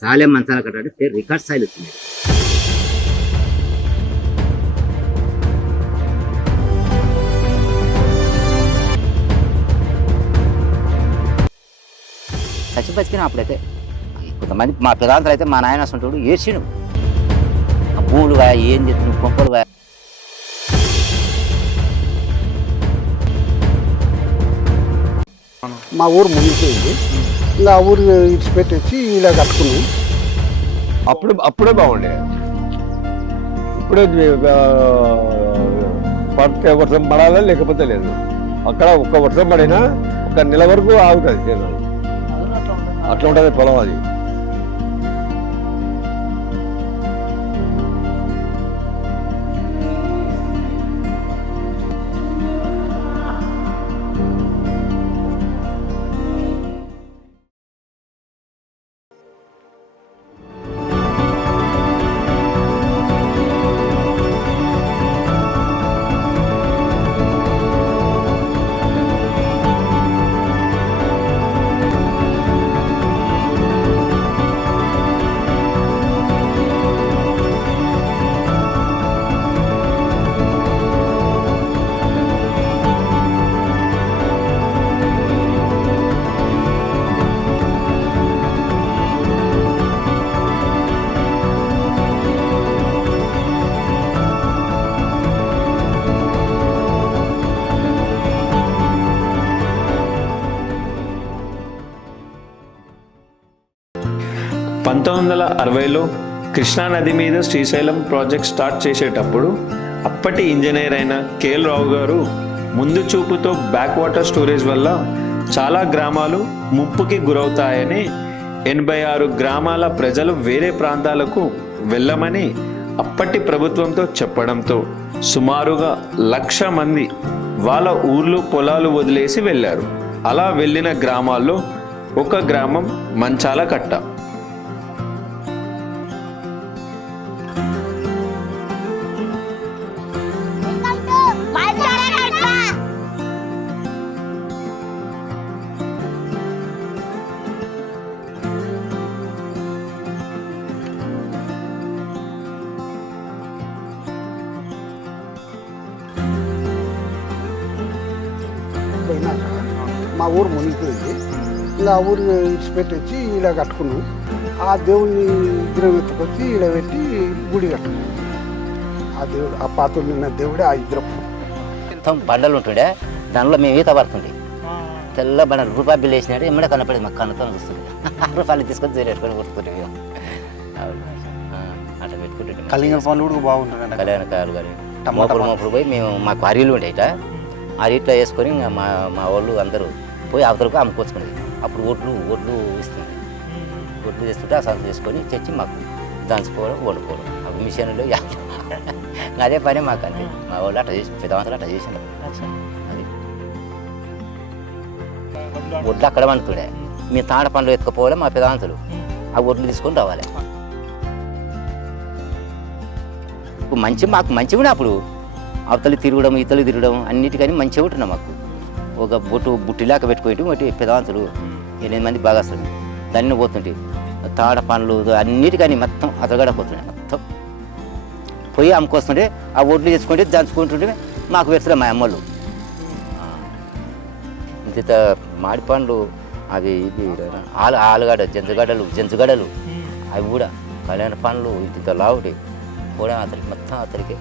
సాలెం మంచాల కట్ట అంటే పేరు రికార్డ్ స్థాయిలో వచ్చింది. చచ్చి బతికిన అప్పుడైతే కొంతమంది మా పిల్లలంతా అయితే మా నాయన అసలు ఏడ్చిను, ఆ భూములు వా ఏం చేస్తున్నావు కొంపలు వా. మా ఊరు మునిగిపోయింది. ఇంకా ఆ ఊరు ఇడిచిపెట్టి వచ్చి ఇలా కట్టుకున్నాం. అప్పుడే బాగుండే. ఇప్పుడే పడితే వర్షం పడాలా లేకపోతే లేదు. అక్కడ ఒక్క వర్షం పడినా ఒక నెల వరకు ఆగుతుంది చేను. అట్లా ఉంటుంది పొలం అది. లో కృష్ణానది మీద శ్రీశైలం ప్రాజెక్ట్ స్టార్ట్ చేసేటప్పుడు అప్పటి ఇంజనీర్ అయిన కేఎల్ రావు గారు ముందు చూపుతో బ్యాక్ వాటర్ స్టోరేజ్ వల్ల చాలా గ్రామాలు ముప్పుకి గురవుతాయని 86 గ్రామాల ప్రజలు వేరే ప్రాంతాలకు వెళ్ళమని అప్పటి ప్రభుత్వంతో చెప్పడంతో సుమారుగా 1,00,000 మంది వాళ్ళ ఊర్లు పొలాలు వదిలేసి వెళ్ళారు. అలా వెళ్ళిన గ్రామాల్లో ఒక గ్రామం మంచాల కట్ట. పోయినాక మా ఊరు మునిగిపోయింది. ఇలా ఆ ఊరు ఇడిచిపెట్టి వచ్చి ఇలా కట్టుకున్నాం. ఆ దేవుడిని విగ్రహం ఎత్తుకొచ్చి ఇలా పెట్టి గుడి కట్టుకున్నాం. ఆ దేవుడు ఆ పాత్రలు ఉన్న దేవుడే ఆ విగ్రహం. మొత్తం బండలు ఉంటుండే, దానిలో మేము ఈత పడుతుంది. తెల్ల బండ రూపాయి బిల్లు వేసినట్టు ఎమ్మడే కనపడేది, మాకు కన్నతో చూస్తుంది. రూపాయలు తీసుకొని చేరేట్టుకొని కుడుతుంటే అట్లా పెట్టుకుంటుంటే కలింగ పనులు కూడా బాగుంటుంది. కళ్యాణకాయలు కానీ మోపుడు పోయి మేము మాకు అరీలు ఉండేట, ఆ రీట్లో వేసుకొని ఇంకా మా వాళ్ళు అందరూ పోయి అవతలకు అమ్ముకొచ్చుకునేది. అప్పుడు ఒడ్లు ఇస్తుంది. ఒడ్లు చేస్తుంటే ఆ సంత చేసుకొని తెచ్చి మాకు దంచుకోవడం వండుకోవడం. అప్పుడు మిషన్లో అదే పని మాకు అంతే. మా వాళ్ళు అట్లా చేసి పెద్దవంతులు అట్లా చేసినారు. అది ఒడ్లు అక్కడ వండుతుండే, మేము తాడ పండ్లు ఎత్తుకుపోవాలి. మా పెద్దవంతులు ఆ ఒడ్లు తీసుకొని రావాలి. మాకు మంచిగా అప్పుడు అవతలి తిరగడం ఇతలు తిరగడం అన్నిటికని మంచిగా ఉంటున్నాం. మాకు ఒక బుట్టిలాక పెట్టుకుంటే ఒకటి పెద్దవంతులు 8 మంది బాగా వస్తుంది. దాన్ని పోతుంటే తాడ పండ్లు అన్నిటికని మొత్తం అతగడపోతున్నాయి. మొత్తం పోయి అమ్ముకొస్తుంటే ఆ ఒడ్లు తెచ్చుకుంటే దంచుకుంటుంటే మాకు పెడతారు మా అమ్మలు. ఇంత మాడి పండ్లు అవి ఇవి ఆలుగడ్డ జంచుగడ్డలు అవి కూడా కళ్యాణ పండ్లు ఇంత లావుటి కూడా అతనికి మొత్తం అతనికి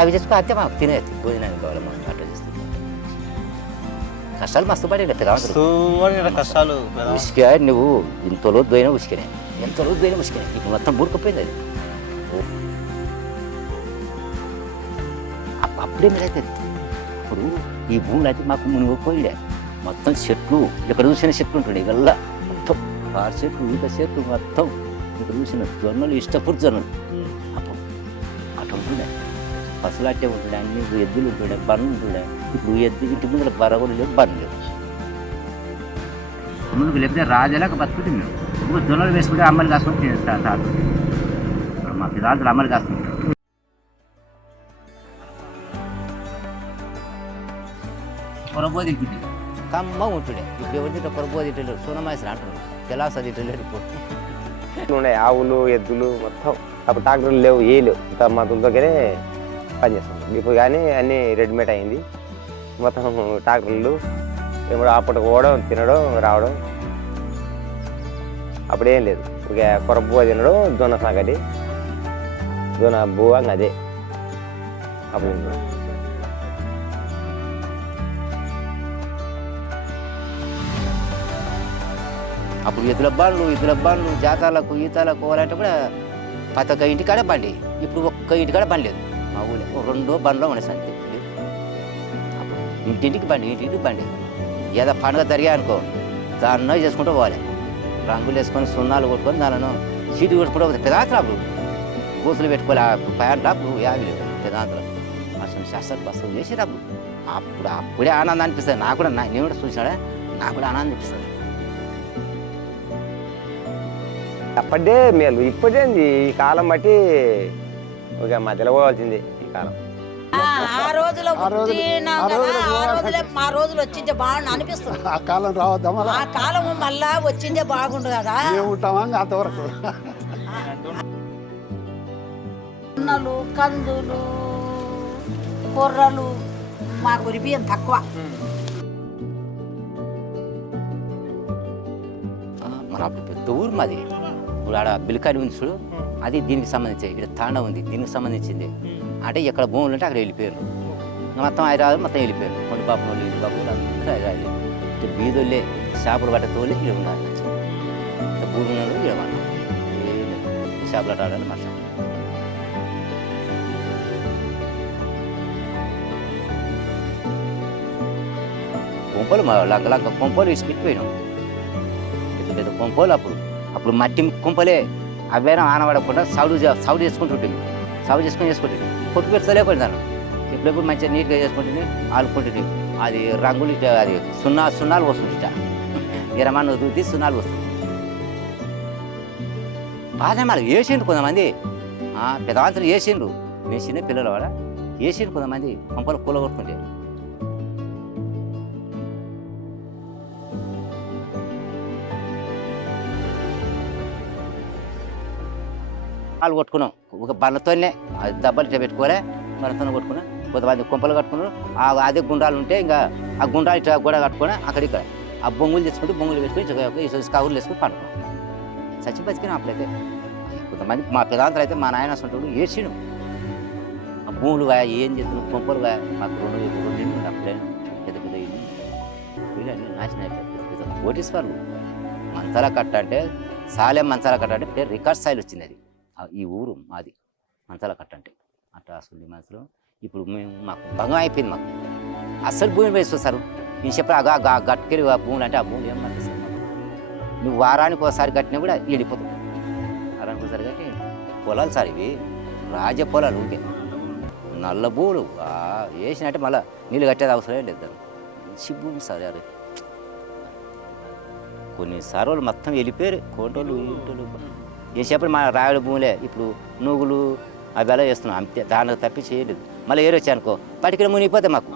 అవి తెచ్చుకో అంతే. మాకు తినేది భోజనానికి కావాలి. మాకు అట్లా చేస్తుంది. కష్టాలు మస్తు పడి కష్టాలు ఉసికా నువ్వు ఇంతలో దోయినా ఉసికనే, ఎంతలో దోయినా ఉసికనే. ఇప్పుడు మొత్తం బుడకపోయింది అది. అప్పుడే మీరైతే ఇప్పుడు ఈ భూములు అయితే మాకు మునిగిపోయిండే. మొత్తం చెట్లు ఇక్కడ చూసిన చెట్లు ఉంటుండే ఇవల్ల మొత్తం కారు చెట్లు ఈత చెట్లు మొత్తం ఇక్కడ చూసిన జొన్నలు ఇష్టపూర్తి జొన్నలు. అప్పుడు అటు ఉంటుండే పసులు అట్టే ఉంటుండే, అన్ని ఎద్దులు ఉంటుండే, బండ్లు ఉంటుండే. ఇప్పుడు ఎద్దు ఇంటి ముందు బరగలు లేవు, బండ్లు లేవు. ముందుకు లేకపోతే రాజేలాగా బతుకుతుంది. మేము జొన్నలు వేసుకుంటే అమ్మలు కాసుకొని తాత మా పిల్లలు అమ్మలు కాసుకుంటారు. పొరబోది కమ్మ ఉంటుండే. ఇప్పుడు ఎవరి తింటే కొరబో తింటలేరు, సోనమాసిన అంటున్నారు, తెలాస తింటలేరు ఇప్పుడు. ఉన్నాయి ఆవులు ఎద్దులు మొత్తం. అప్పుడు ట్రాక్టర్లు లేవు, ఏ లేవు, ఇంత మందులతోనే పనిచేస్తుంది. ఇప్పుడు కానీ అన్నీ రెడీమేడ్ అయింది మొత్తం. ట్రాక్టర్లు ఏమో అప్పటి పోవడం, తినడం, రావడం. అప్పుడేం లేదు, ఇక కొరబువ తినడం, జొన్న సంగటి, జొన్న బువ్వ అదే అప్పుడు. అప్పుడు ఎద్దుల బండ్లు జాతాలకు ఈతాలకు పోవాలంటే కూడా ప్రతి ఒక్క ఇంటికాడే బండి. ఇప్పుడు ఒక్క ఇంటికాడ బండి లేదు మా ఊళ్ళో. 2 బండ్లో ఉన్నాయి సంతే. అప్పుడు ఇంటింటికి బండి. ఏదో పండుగ జరిగా అనుకో దాన్నో చేసుకుంటూ పోవాలి. రంగులు వేసుకొని సున్నాలు కొట్టుకొని దానిలో సీటు కొట్టుకుంటూ పోతే పెదాంతలు అప్పుడు గోసులు పెట్టుకోవాలి. ప్యాంట్లు అప్పుడు 50 లేవు పెదాంతలు. అసలు శాస్త్ర బస్సులు చేసేటప్పుడు అప్పుడే ఆనందం అనిపిస్తుంది. నాకు కూడా నేను కూడా చూసినాడా, నాకు కూడా ఆనందం అనిపిస్తుంది. అప్పటిదే మేలు, ఇప్పటిదే ఈ కాలం బట్టి ఒక మధ్యలో పోవాల్సిందే ఈ కాలం. ఆ రోజులో మా రోజులు వచ్చిందే బాగుండు అనిపిస్తుంది. ఆ కాలం రావద్దా మళ్ళా? ఆ కాలం మళ్ళా వచ్చిందే బాగుండు కదా. ఏముంటామా అంతవరకు. అన్నలు, కందులు, కొర్రలు మాకు బియ్యం తక్కువ. మన అప్పుడు పెద్ద ఊరు మాది. ఇప్పుడు ఆడ బిల్కాని ఉంది చూడు, అది దీనికి సంబంధించి. ఇక్కడ తాండ ఉంది, దీనికి సంబంధించింది. అంటే ఎక్కడ భూములు ఉంటే అక్కడ వెళ్ళిపోయారు. మొత్తం హైదరాబాద్ మొత్తం వెళ్ళిపోయారు. కొన్ని బాబు వాళ్ళు ఇది బాబు అందరూ హైదరాబాద్. బీదోళ్ళే చేపలు పట్టే తోలే ఇక్కడ ఉన్నారు. భూమి ఉన్నారు ఇక్కడ వాళ్ళు చేపలు ఆడాలి మాట. కొంపలు లంక కొంపలు వేసి పెట్టిపోయినాం. పెద్ద కొంపలు అప్పుడు మట్టి కొంపలే. అవేనా ఆనబడకుండా సౌడు చేసుకుంటుంటుంది. సౌడు చేసుకుంటుంది. కొట్టు పెట్టలేకపోయింది దాన్ని. ఎప్పుడెప్పుడు మంచిగా నీట్గా చేసుకుంటుంది, ఆడుకుంటుంది. అది రంగులు అది సున్నాలు వస్తుంది. ఇట ఇరమన్న రుద్ది సున్నాలు వస్తుంది. బాధ మళ్ళీ వేసిండ్రు కొంతమంది, పెద్దవంతులు వేసిండ్రు. మేము చిన్న పిల్లలు వాడ వేసిండ్రు కొంతమంది కొంపలు కూల కొట్టుకుంటే. వాళ్ళు కొట్టుకున్నాం ఒక బండ్లతోనే. అది దెబ్బలు ఇట్లా పెట్టుకోలే, బండ్లతో కొట్టుకున్నాం. కొంతమంది కొంపలు కట్టుకున్నారు. అదే గుండాలు ఉంటే ఇంకా ఆ గుండాలు ఇట్లా కూడా కట్టుకొని అక్కడ ఇక్కడ ఆ బొంగులు తెచ్చుకుంటే బొంగులు పెట్టుకుని కవులు వేసుకుని పండుకున్నాం. చచ్చి బతికినాం అప్పుడైతే. కొంతమంది మా పెదాంతలు అయితే మా నాయన అసలు ఏడ్చిను. ఆ భూములు ఏం చేస్తున్నాం, కొంపలు మాకు 2 ఇల్లు అప్పుడే పెద్ద పెద్ద ఇల్లు వీళ్ళని నాశనం అయిపోయింది. కోటీశ్వర్లు. మంచాల కట్ట అంటే సాలెం మంచాల కట్ట అంటే రికార్డ్ స్థాయిలు వచ్చింది. అది ఈ ఊరు మాది మంచాల కట్ట అంటే. అట్లా అసలు మనసులో ఇప్పుడు మాకు భంగం అయిపోయింది. మాకు అస్సలు భూమి వేస్తారు. నేను చెప్పాను గట్టుకెళ్ళి ఆ భూములు అంటే ఆ భూములు ఏమనిపిస్తుంది మాకు. నువ్వు వారానికి ఒకసారి కట్టినా కూడా వెళ్ళిపోతుంది. వారానికి ఒకసారి కట్టి పొలాలు సార్ ఇవి రాజ పొలాలు. ఊకే నల్ల భూములు వేసినట్టే మళ్ళీ నీళ్ళు కట్టేది అవసరమే లేదు. దాన్ని మంచి భూమి సార్. అది కొన్ని సార్లు మొత్తం వెళ్ళిపోయారు. కోటోళ్ళు ఇంటోళ్ళు వేసేప్పుడు మన రాయల భూములే. ఇప్పుడు నూగులు అవి ఎలా చేస్తున్నాం అంతే, దానికి తప్పి చేయలేదు. మళ్ళీ ఏరు వచ్చానుకో పటికలు మునిగిపోతే మాకు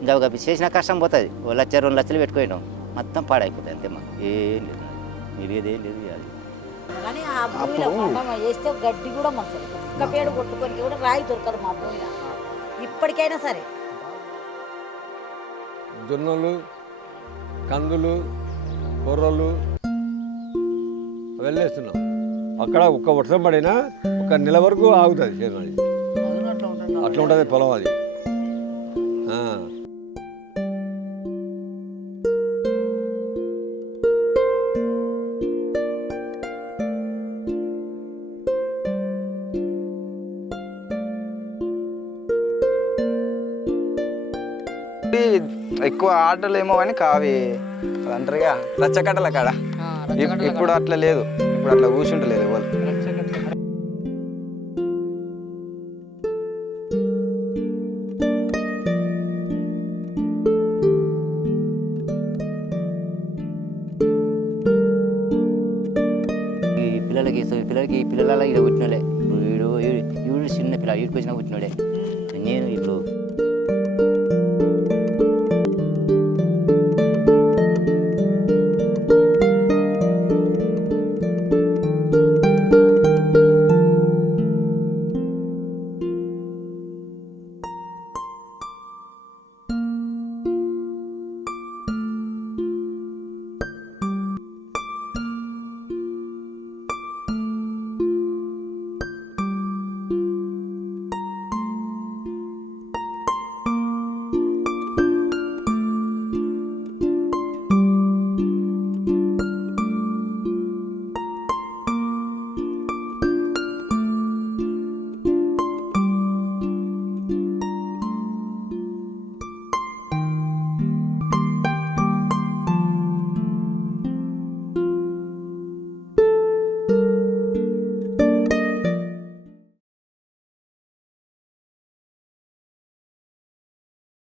ఇంకా చేసిన కష్టం పోతుంది. 1 లక్ష 2 లక్షలు పెట్టుకోవడం మొత్తం పాడైపోతుంది అంతే. మాకు ఏం లేదు, మిరిగేదేం లేదు. అది కానీ ఆ భూమిలో పంట చేస్తే గడ్డి కూడా మంచిది. ఒక్క పేడు కొట్టుకొని కూడా రాయి దొరకదు మా భూమిలో ఇప్పటికైనా సరే. జొన్నలు, కందులు, కొర్రలు వెళ్ళేస్తున్నాం. అక్కడ ఒక్క వర్షం పడినా 1 నెల వరకు ఆగుతుంది చేను. అది అట్లా ఉంటుంది పొలం అది. ఎక్కువ ఆటలు ఏమో కానీ కావి అది అంటారుగా రచ్చకట్టల కాడ. ఇప్పుడు అట్లా లేదు, ఇప్పుడు అట్లా కూర్చుంటలేదు ఎవరు. పిల్లలకి పిల్లల ఇక్కడ పుట్టినోడే. వీడు చిన్న పిల్ల వీడికి వచ్చిన పుట్టినోడే. నేను ఇప్పుడు